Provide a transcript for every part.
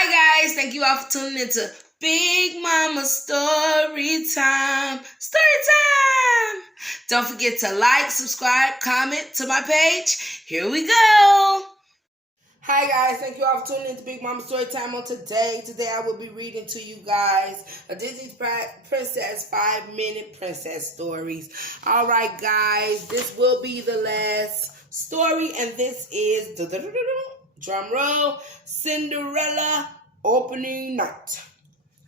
Hi guys, thank you all for tuning into Big Mama Story Time. Story Time! Don't forget to like, subscribe, comment to my page. Here we go. Hi guys, thank you all for tuning into Big Mama Story Time on today. Today I will be reading to you guys a Disney Princess 5-minute princess stories. Alright guys, this will be the last story and this is, drum roll, Cinderella opening night.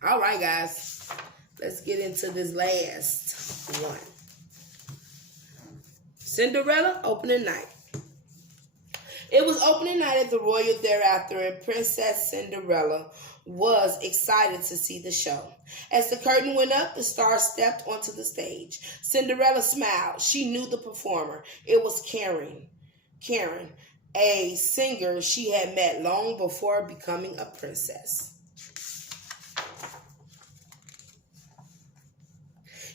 Alright guys, let's get into this last one. Cinderella opening night. It was opening night at the Royal Thereafter, and Princess Cinderella was excited to see the show. As the curtain went up, the stars stepped onto the stage. Cinderella smiled. She knew the performer. It was Karen, a singer she had met long before becoming a princess.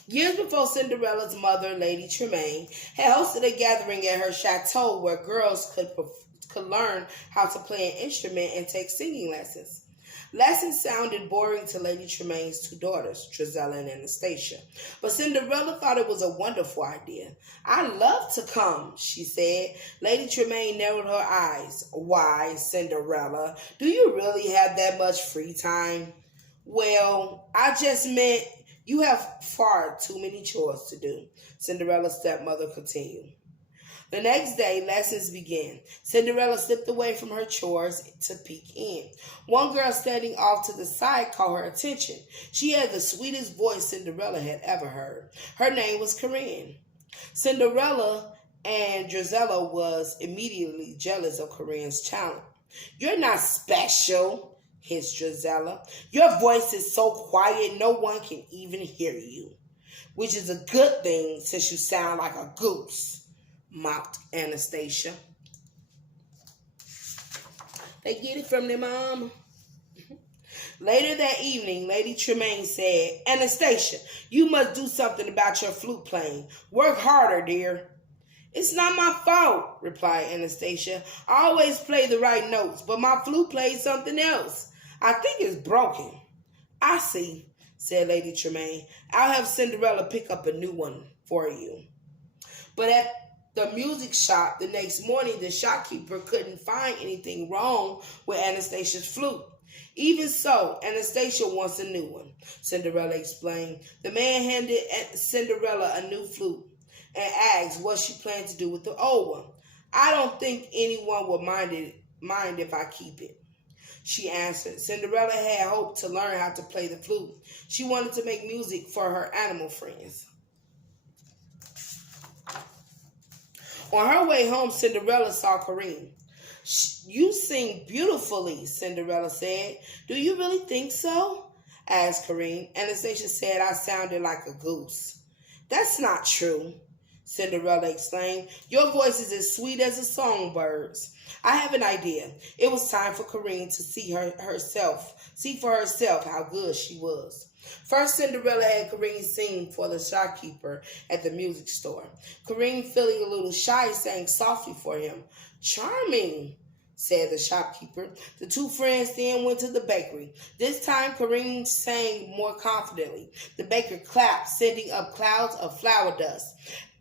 Years before, Cinderella's mother, Lady Tremaine, had hosted a gathering at her chateau where girls could learn how to play an instrument and take singing lessons. Lessons sounded boring to Lady Tremaine's two daughters, Cinderella and Anastasia, but Cinderella thought it was a wonderful idea. "I'd love to come," she said. Lady Tremaine narrowed her eyes. "Why, Cinderella, do you really have that much free time?" "Well, I just meant you have far too many chores to do," Cinderella's stepmother continued. The next day, lessons began. Cinderella slipped away from her chores to peek in. One girl standing off to the side caught her attention. She had the sweetest voice Cinderella had ever heard. Her name was Kareem. Cinderella and Drizella was immediately jealous of Kareem's talent. "You're not special," hissed Drizella. "Your voice is so quiet no one can even hear you." "Which is a good thing since you sound like a goose," mocked Anastasia. They get it from their mom. Later that evening, Lady Tremaine said, "Anastasia, you must do something about your flute playing. Work harder, dear." "It's not my fault," replied Anastasia. "I always play the right notes, but my flute plays something else. I think it's broken." "I see," said Lady Tremaine. "I'll have Cinderella pick up a new one for you." But at the music shop the next morning, the shopkeeper couldn't find anything wrong with Anastasia's flute. "Even so, Anastasia wants a new one," Cinderella explained. The man handed Cinderella a new flute and asked what she planned to do with the old one. "I don't think anyone will mind if I keep it," she answered. Cinderella had hoped to learn how to play the flute. She wanted to make music for her animal friends. On her way home, Cinderella saw Kareem. "You sing beautifully," Cinderella said. "Do you really think so?" asked Kareem. Anastasia said I sounded like a goose. "That's not true," Cinderella exclaimed. "Your voice is as sweet as a songbird's. I have an idea." It was time for Kareem to see for herself how good she was. First, Cinderella had Kareem sing for the shopkeeper at the music store. Kareem, feeling a little shy, sang softly for him. "Charming," said the shopkeeper. The two friends then went to the bakery. This time, Kareem sang more confidently. The baker clapped, sending up clouds of flour dust.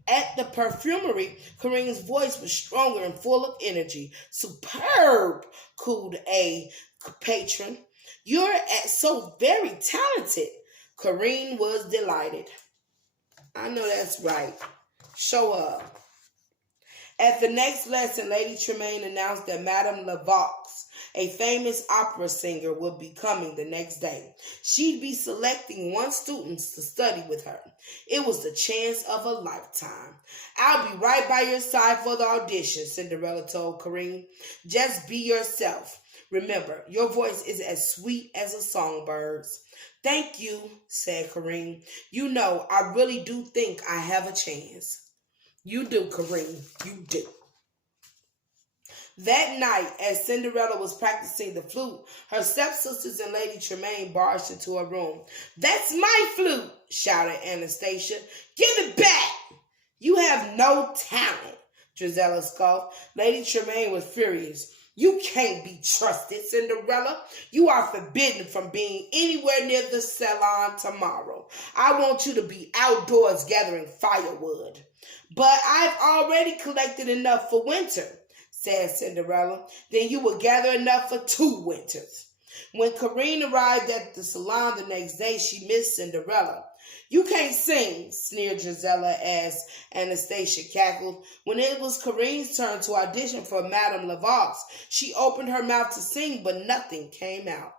At the perfumery, Kareem's voice was stronger and full of energy. "Superb," cooed a patron. "You're so very talented." Kareem was delighted. "I know that's right. Show up." At the next lesson, Lady Tremaine announced that Madame Levox, a famous opera singer, would be coming the next day. She'd be selecting one student to study with her. It was the chance of a lifetime. "I'll be right by your side for the audition," Cinderella told Kareem. "Just be yourself. Remember, your voice is as sweet as a songbird's." "Thank you," said Kareem. "You know, I really do think I have a chance." "You do, Kareem. You do." That night, as Cinderella was practicing the flute, her stepsisters and Lady Tremaine barged into her room. "That's my flute!" shouted Anastasia. "Give it back!" "You have no talent," Drizella scoffed. Lady Tremaine was furious. You can't be trusted, Cinderella. You are forbidden from being anywhere near the salon tomorrow. I want you to be outdoors gathering firewood. But I've already collected enough for winter, said Cinderella. Then you will gather enough for 2 winters. When Kareem arrived at the salon the next day, she missed Cinderella. You can't sing, sneered Gisela as Anastasia cackled. When it was Kareem's turn to audition for Madame Levox, she opened her mouth to sing, but nothing came out.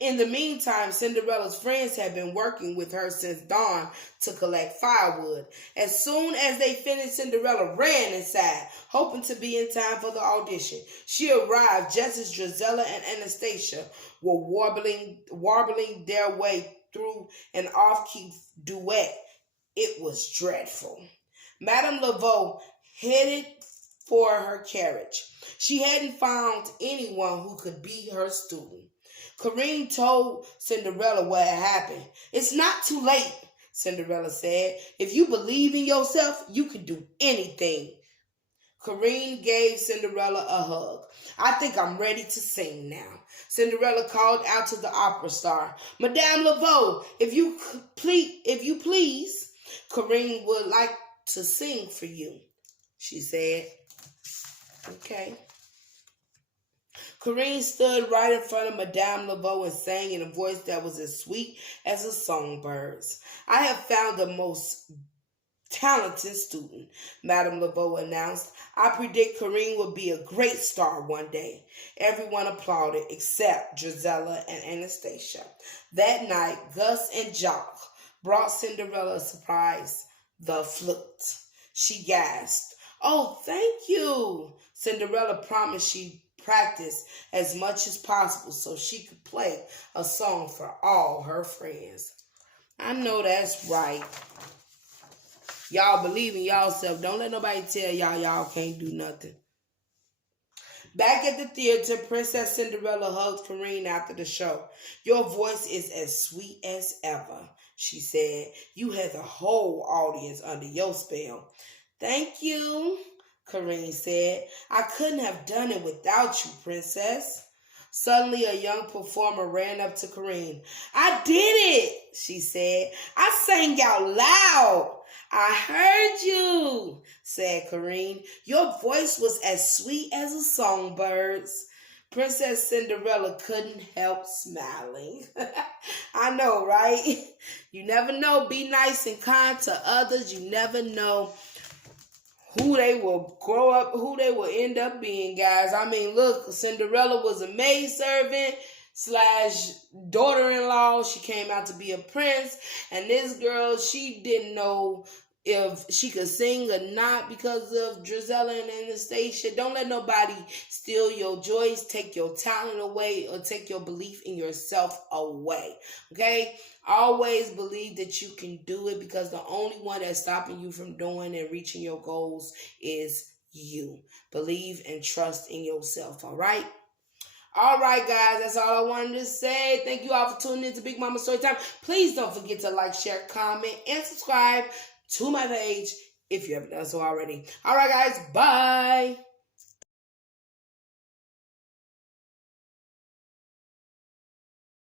In the meantime, Cinderella's friends had been working with her since dawn to collect firewood. As soon as they finished, Cinderella ran inside, hoping to be in time for the audition. She arrived just as Gisela and Anastasia were warbling their way through an off-key duet. It was dreadful. Madame Laveau headed for her carriage. She hadn't found anyone who could be her student. Kareem told Cinderella what had happened. It's not too late, Cinderella said. If you believe in yourself, you can do anything. Kareem gave Cinderella a hug. I think I'm ready to sing now. Cinderella called out to the opera star. Madame Laveau, if you please, Kareem would like to sing for you, she said. Okay. Kareem stood right in front of Madame Laveau and sang in a voice that was as sweet as a songbird's. I have found the most talented student, Madame Laveau announced. I predict Kareem will be a great star one day. Everyone applauded except Gisela and Anastasia. That night, Gus and Jock brought Cinderellas Surprise, the flute. She gasped. Oh, thank you. Cinderella promised she'd practice as much as possible so she could play a song for all her friends. I know that's right. Y'all believe in y'allself. Don't let nobody tell y'all can't do nothing. Back at the theater, Princess Cinderella hugged Kareem after the show. Your voice is as sweet as ever, she said. You had the whole audience under your spell. Thank you, Kareem said. I couldn't have done it without you, Princess. Suddenly, a young performer ran up to Kareem. I did it, she said. I sang out loud. I heard you, said Kareem. Your voice was as sweet as a songbird's. Princess Cinderella couldn't help smiling. I know, right? You never know. Be nice and kind to others. You never know who they will grow up, who they will end up being, guys. I mean, look, Cinderella was a maidservant / daughter-in-law. She came out to be a prince. And this girl, she didn't know if she could sing or not because of Gisela and Anastasia. Don't let nobody steal your joys, take your talent away, or take your belief in yourself away. Okay? Always believe that you can do it, because the only one that's stopping you from doing and reaching your goals is you. Believe and trust in yourself, all right? All right, guys, that's all I wanted to say. Thank you all for tuning in to Big Mama Storytime. Please don't forget to like, share, comment, and subscribe to my page if you haven't done so already. All right, guys, bye.